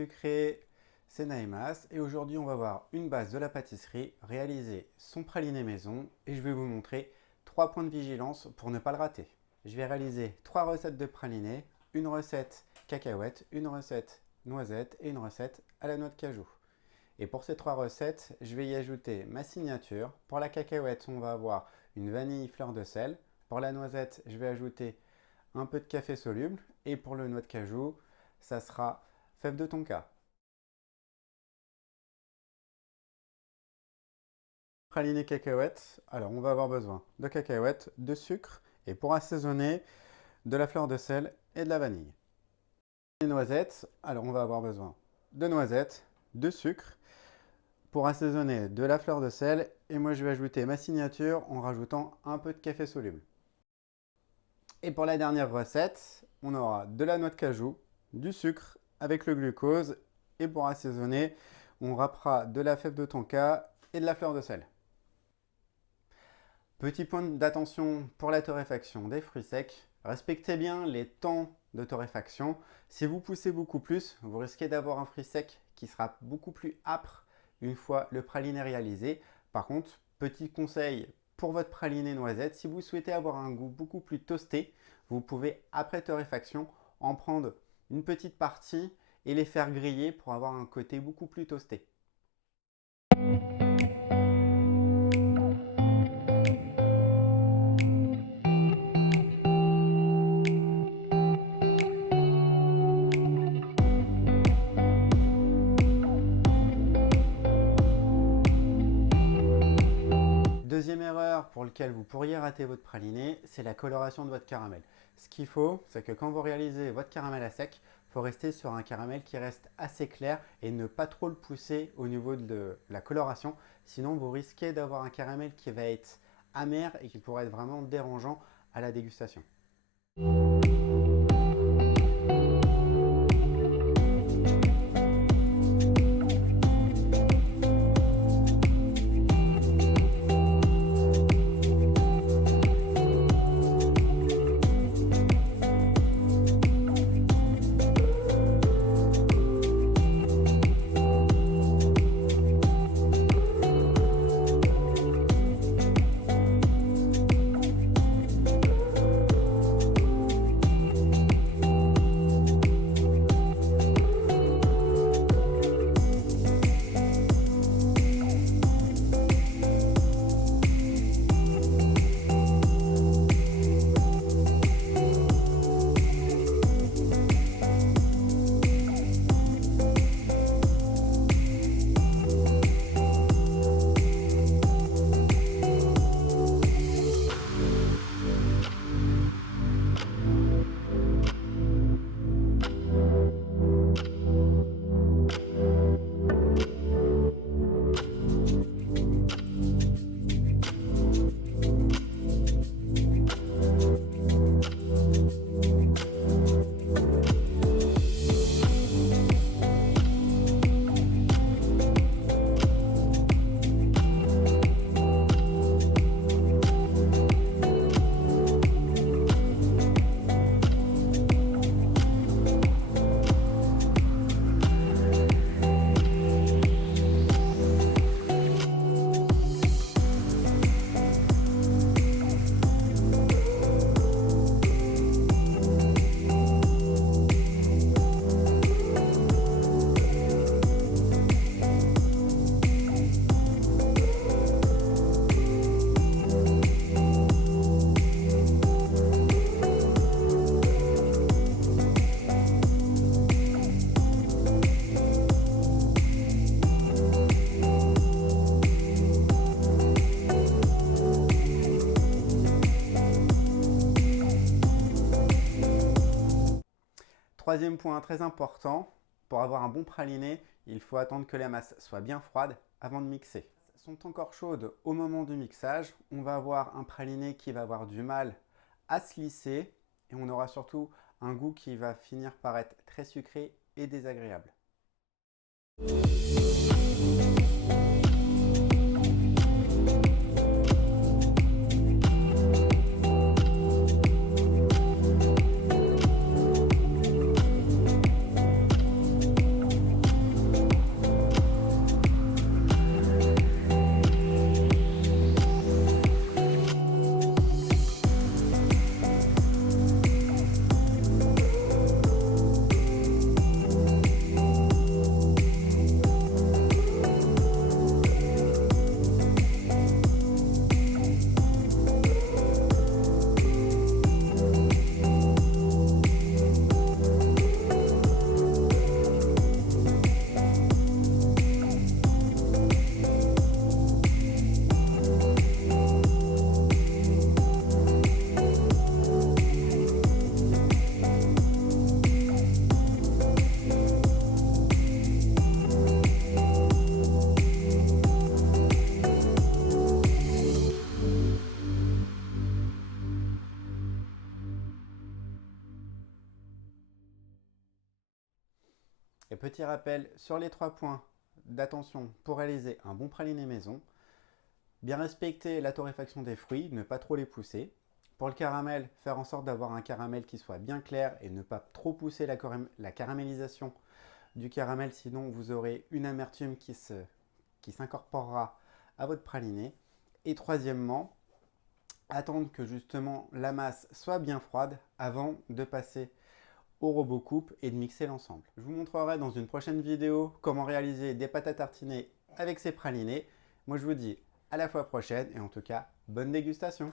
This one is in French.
sucré, c'est Naïmas et aujourd'hui on va voir une base de la pâtisserie, réaliser son praliné maison et je vais vous montrer 3 points de vigilance pour ne pas le rater. Je vais réaliser 3 recettes de praliné, une recette cacahuète, une recette noisette et une recette à la noix de cajou. Et pour ces 3 recettes, je vais y ajouter ma signature. Pour la cacahuète, on va avoir une vanille fleur de sel. Pour la noisette, je vais ajouter un peu de café soluble. Et pour le noix de cajou, ça sera fève de tonka. Praliné cacahuète, alors on va avoir besoin de cacahuètes, de sucre et pour assaisonner, de la fleur de sel et de la vanille. Les noisettes, alors on va avoir besoin de noisettes, de sucre, pour assaisonner de la fleur de sel et moi je vais ajouter ma signature en rajoutant un peu de café soluble. Et pour la dernière recette, on aura de la noix de cajou, du sucre avec le glucose et pour assaisonner, on râpera de la fève de tonka et de la fleur de sel. Petit point d'attention pour la torréfaction des fruits secs, respectez bien les temps de torréfaction. Si vous poussez beaucoup plus, vous risquez d'avoir un fruit sec qui sera beaucoup plus âpre une fois le praliné réalisé. Par contre, petit conseil pour votre praliné noisette, si vous souhaitez avoir un goût beaucoup plus toasté, vous pouvez après torréfaction en prendre une petite partie et les faire griller pour avoir un côté beaucoup plus toasté. Deuxième erreur pour laquelle vous pourriez rater votre praliné, c'est la coloration de votre caramel. Ce qu'il faut, c'est que quand vous réalisez votre caramel à sec, il faut rester sur un caramel qui reste assez clair et ne pas trop le pousser au niveau de la coloration. Sinon, vous risquez d'avoir un caramel qui va être amer et qui pourrait être vraiment dérangeant à la dégustation. Troisième point très important, pour avoir un bon praliné, il faut attendre que la masse soit bien froide avant de mixer. Elles sont encore chaudes au moment du mixage, on va avoir un praliné qui va avoir du mal à se lisser et on aura surtout un goût qui va finir par être très sucré et désagréable. Et petit rappel sur les 3 points d'attention pour réaliser un bon praliné maison. Bien respecter la torréfaction des fruits, ne pas trop les pousser. Pour le caramel, faire en sorte d'avoir un caramel qui soit bien clair et ne pas trop pousser la caramélisation du caramel, sinon vous aurez une amertume qui s'incorporera à votre praliné. Et troisièmement, attendre que justement la masse soit bien froide avant de passer au robot coupe et de mixer l'ensemble. Je vous montrerai dans une prochaine vidéo comment réaliser des pâtes à tartiner avec ces pralinés. Moi je vous dis à la fois prochaine et en tout cas bonne dégustation.